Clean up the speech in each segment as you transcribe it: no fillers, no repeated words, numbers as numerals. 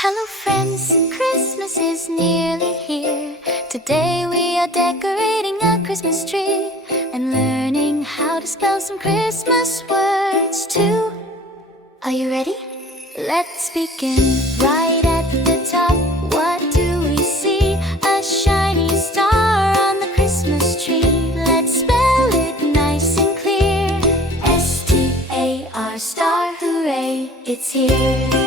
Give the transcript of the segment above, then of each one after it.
Hello friends, Christmas is nearly here. Today we are decorating a Christmas tree and learning how to spell some Christmas words too. Are you ready? Let's begin. Right at the top, what do we see? A shiny star on the Christmas tree. Let's spell it nice and clear. S-T-A-R, star, hooray, it's here.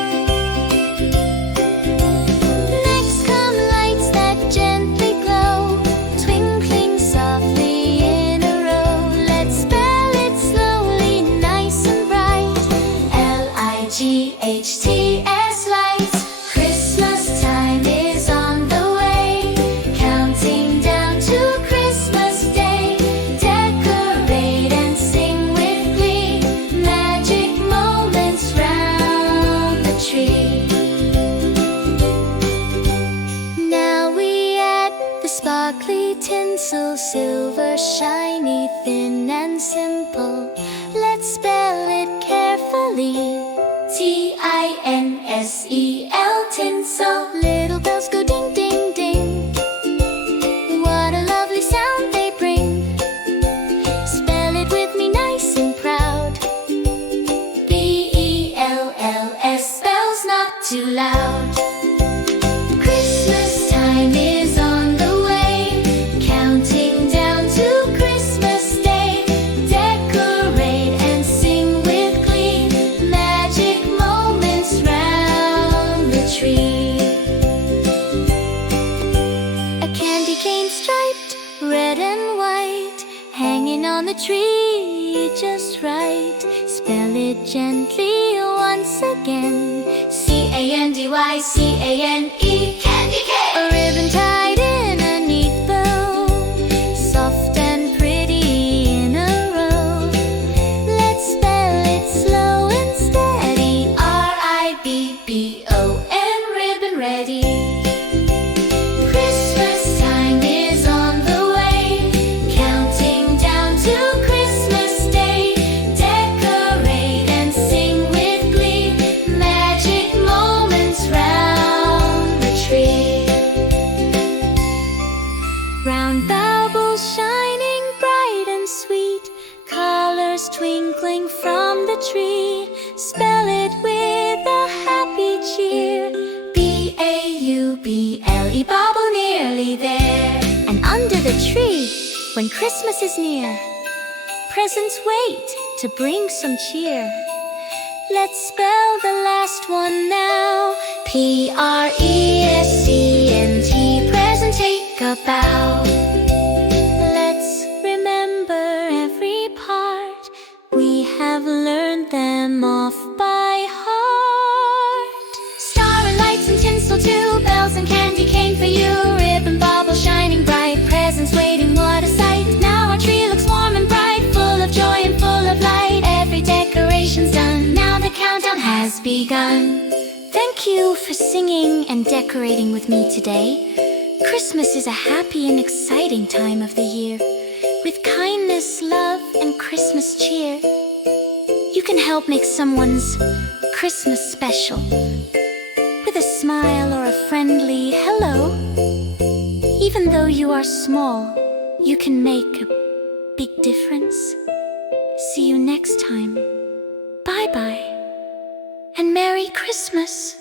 G-H-T-S lights. Christmas time is on the way, counting down to Christmas Day. Decorate and sing with glee, magic moments round the tree. Now we add the sparkly tinsel, silver, shiny, thin and simple. Let's spell it carefully. T-I-N-S-E-L, tinsel. Little bells go ding, ding, ding. What a lovely sound they bring. Spell it with me nice and proud. B-E-L-L-S, spells not too loud. Christmas time is on the way, counting down to Christmas Day. Decorate and sing with glee, magic moments round the tree. A candy cane striped, red and white, hanging on the tree just right. Spell it gently once again. C-A-N-D-Y, C-A-N-E, candy cane. A ribbon tied in a neat bow, soft and pretty in a row. Let's spell it slow and steady. R-I-B-B-O-N, ribbon ready. Christmas time is on the way, counting down to Christmas Day. Decorate and sing with glee, magic moments round the tree. Round baubles shining bright and sweet, colors twinkling from the tree. Spell it with a happy cheer. B-A-U-B-L-E, bauble, nearly there. And under the tree, when Christmas is near, presents wait to bring some cheer. Let's spell the last one now. P-R-E-S-E-N-T, present, take a bow. Let's remember every part, we have learned them off by heart. Star and lights and tinsel too, bells and candy cane for you. Ribbon, bauble shining bright, presents waiting, what a sight. Now our tree looks warm and bright, full of joy and full of light. Every decoration's done, now the countdown has begun. Thank you for singing and decorating with me today. Christmas is a happy and exciting time of the year. With kindness, love, and Christmas cheer, you can help make someone's Christmas special. With a smile or a friendly hello. Even though you are small, you can make a big difference. See you next time. Bye-bye, and Merry Christmas.